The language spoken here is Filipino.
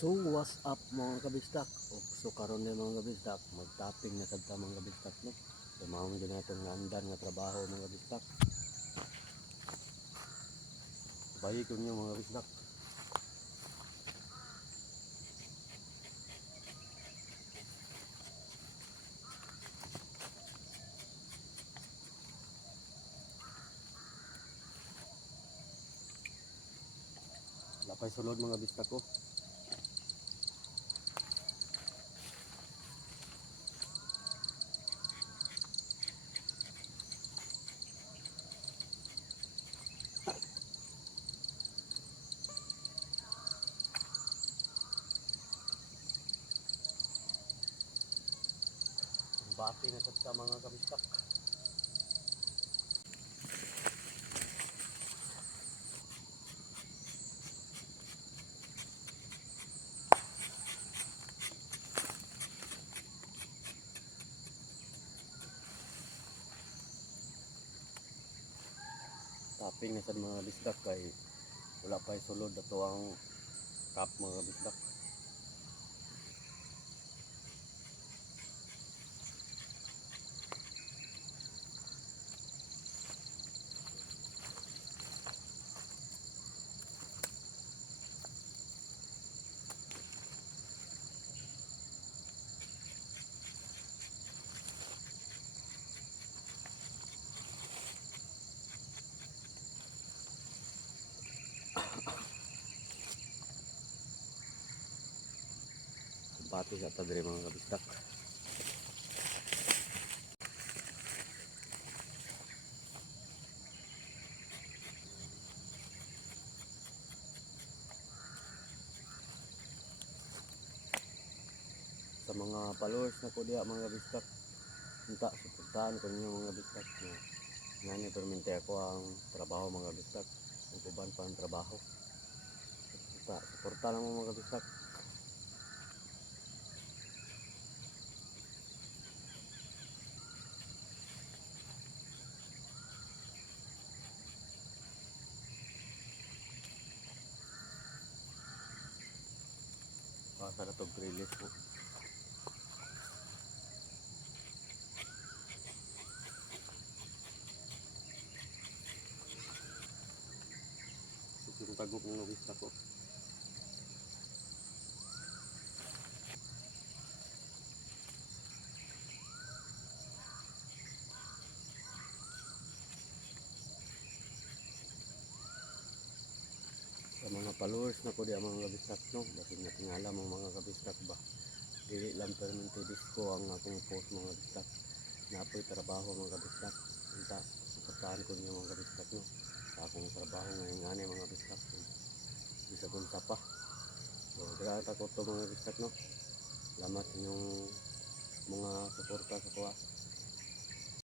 So what's up mga kabistak? So karon din mga kabistak, mag-tapping na sad ta mga kabistak no. So maong din natong naandan nga trabaho mga kabistak. Bayi ko niyo mga kabistak. Lapay sulod mga kabistak ko. Bati na sad ta mga kabistak. Tapping na sad mga kabistak kay wala pa sulod ato ang cup mga kabistak. Bati sa ta dire mga kabistak. Sa mga followers na ko diya mga kabistak, unta suportahan ko ninyo mga kabistak na ngani permente ako ang trabaho mga kabistak. Ang uban pa ang trabaho. Suporta lang mo mga kabistak. Basta na itong grillage po. Yung tagok ng nabista ko. Sa mga followers na ko di ang mga kabistak no. Basin na tingalam ang mga kabistak ba. Dili lang permente disco ang akong post mga kabistak. Napoy trabaho mga kabistak. Unta, suportahan ko niyo mga kabistak no. Sa akong trabaho ngayon nga mga kabistak. Bisa kunta pa. So, grabe ko to mga kabistak no. Salamat inyong mga suporta sa kuha.